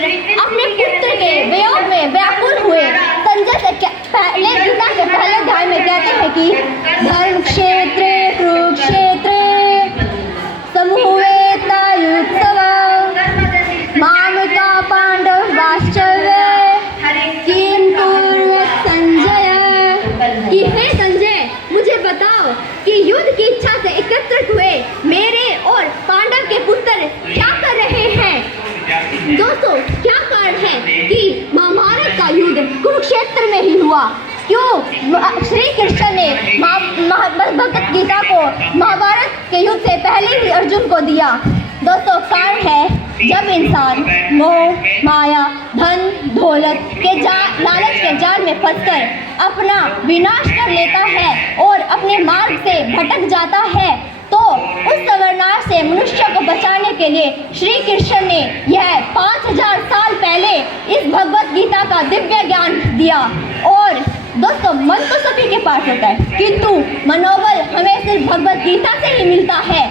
अपने पुत्र के वियोग में व्याकुल हुए। संजय से पहले गीता के पहले अध्याय में कहते हैं कि धर्म क्षेत्रे कुरुक्षेत्रे समूहेतायुत्सव मामका पांडव वास्तव्य किम कुर्वत संजय। कि हे संजय, मुझे बताओ कि युद्ध की इच्छा से एकत्रित हुए मेरे और पांडव के पुत्र क्या कर रहे हैं। दोस्तों, क्या कारण है कि महाभारत का युद्ध कुरुक्षेत्र में ही हुआ? क्यों श्री कृष्ण ने भगवत गीता को महाभारत के युद्ध से पहले ही अर्जुन को दिया? दोस्तों, कारण है जब इंसान मोह माया धन दौलत के लालच के जाल में फंसकर अपना विनाश कर लेता है और अपने मार्ग से भटक जाता है, तो उस सर्वनाश से मनुष्य को बचाने के लिए श्री कृष्ण ने यह 5000 साल पहले इस भगवत गीता का दिव्य ज्ञान दिया। और दोस्तों, मन तो सभी के पास होता है, किंतु मनोबल हमें सिर्फ भगवत गीता से ही मिलता है।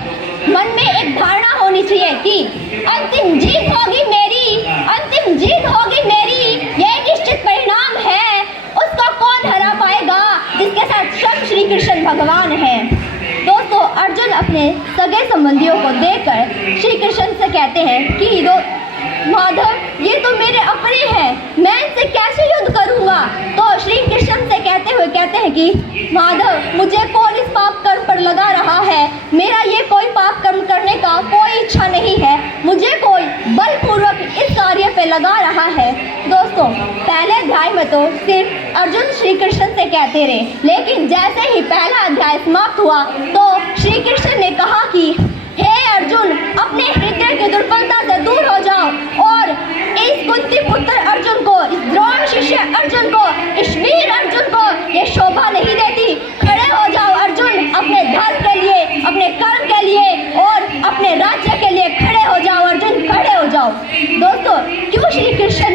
मन में एक धारणा होनी चाहिए कि अंतिम जीत होगी मेरी, अंतिम जीत होगी मेरी, यह निश्चित परिणाम है। उसको कौन हरा पाएगा जिसके साथ स्वयं श्री कृष्ण भगवान हैं। दोस्तों, अर्जुन अपने सगे संबंधियों को देखकर श्री कृष्ण से कहते हैं कि माधव, ये तो मेरे अपने हैं, मैं इनसे कैसे युद्ध करूंगा। तो श्री कृष्ण से कहते हैं कि माधव, मुझे कौन इस पाप कर्म पर लगा रहा है, मेरा ये कोई पाप कर्म करने का कोई इच्छा नहीं है, मुझे कोई बलपूर्वक इस कार्य पे लगा रहा है। दोस्तों, पहले अध्याय में तो सिर्फ अर्जुन श्री कृष्ण से कहते रहे, लेकिन जैसे ही पहला अध्याय समाप्त हुआ तो श्री कृष्ण ने कहा कि हे अर्जुन, अपने हृदय की दुर्बलता से दूर हो जाओ और इस कुंती पुत्र अर्जुन को, इस द्रोण शिष्य अर्जुन को, इस वीर अर्जुन को ये शोभा नहीं देती। खड़े हो जाओ अर्जुन, अपने धर्म के लिए, अपने कर्म के लिए और अपने राज्य के लिए खड़े हो जाओ अर्जुन, खड़े हो जाओ। दोस्तों, क्यों श्री कृष्ण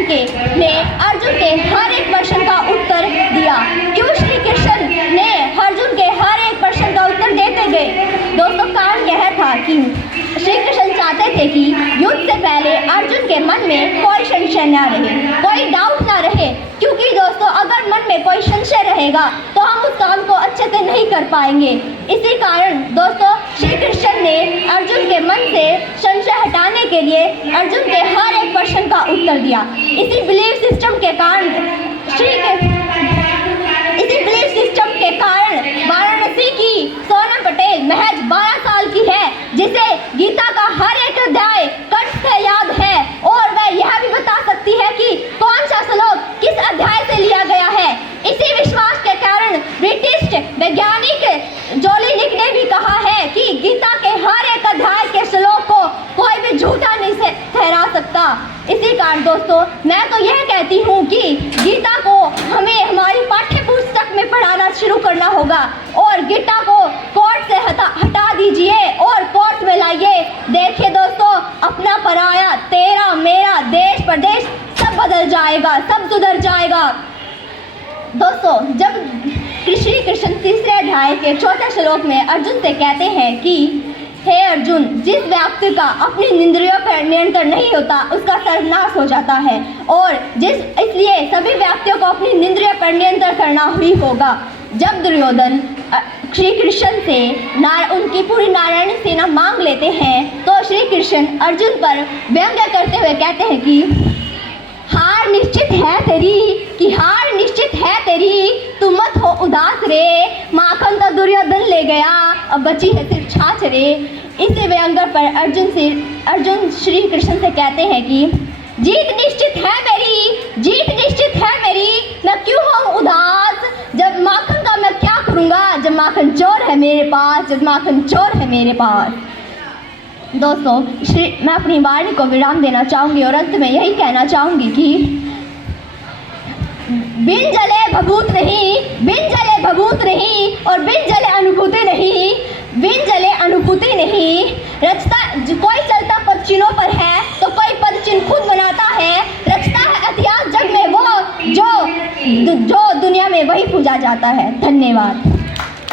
ने अर्जुन के हर एक प्रश्न का उत्तर दिया? क्यों श्री कृष्ण ने अर्जुन के हर एक प्रश्न का उत्तर देते गए? दोस्तों, कारण यह था कि श्री कृष्ण चाहते थे कि युद्ध से पहले अर्जुन के मन में कोई संशय ना रहे, कोई डाउट ना रहे, क्योंकि दोस्तों, अगर मन में कोई संशय रहेगा तो हम उस काम को अच्छे से नहीं कर पाएंगे। इसी कारण दोस्तों, श्री कृष्ण ने अर्जुन के मन से संशय हटाने के लिए अर्जुन के हर एक प्रश्न का उत्तर दिया। इसी बिलीफ सिस्टम के कारण वाराणसी की सोनम पटेल महज 12 साल की है, जिसे गीता का हर एक अध्याय कंठ से याद है और वह यह भी बता सकती है कि कौन सा श्लोक किस अध्याय से लिया गया है। इसी विश्वास के कारण ब्रिटिश वैज्ञानिक जोलिनिक ने भी कहा है कि गीता के हर एक अध्याय के श्लोक को कोई भी झूठा नहीं ठहरा सकता। इसी कारण दोस्तों, मैं तो यह कहती हूँ कि गीता को हमें हमारी पाठ्य पुस्तक में पढ़ाना शुरू करना होगा और गीता को कोर्ट से हटा दीजिए और कोर्ट में लाइए। देखिए दोस्तों, अपना पराया, तेरा मेरा, देश प्रदेश सब बदल जाएगा, सब सुधर जाएगा। दोस्तों, जब श्री कृष्ण तीसरे अध्याय के चौथे श्लोक में अर्जुन से कहते हैं कि हे अर्जुन, जिस व्यक्ति का अपनी इंद्रियों पर नियंत्रण नहीं होता उसका सर्वनाश हो जाता है और इसलिए सभी व्यक्तियों को अपनी इंद्रियों पर नियंत्रण करना ही होगा। जब दुर्योधन श्री कृष्ण से उनकी पूरी नारायणी सेना मांग लेते हैं तो श्री कृष्ण अर्जुन पर व्यंग्य करते हुए कहते हैं कि हार निश्चित है तेरी, कि हार निश्चित है तेरी, तू मत हो उदास रे, माखन तो दुर्योधन ले गया, अब बची है सिर्फ छाछ रे। इसी व्यंग्य पर अर्जुन श्री कृष्ण से कहते हैं कि जीत निश्चित है मेरी, जीत निश्चित है मेरी, मैं क्यों हूँ उदास, जब माखन का मैं क्या करूँगा, जब माखन चोर है मेरे पास, जब माखन चोर है मेरे पास। दोस्तों, मैं अपनी वाणी को विराम देना चाहूँगी और अंत में यही कहना चाहूँगी कि बिन जले भभूत नहीं, बिन जले भभूत नहीं और बिन जले अनुभूति नहीं, बिन जले अनुभूति नहीं। रचता कोई चलता पद चिन्हों पर है तो कोई पद चिन्ह खुद बनाता है, रचता है इतिहास जग में वो जो दुनिया में वही पूजा जाता है। धन्यवाद।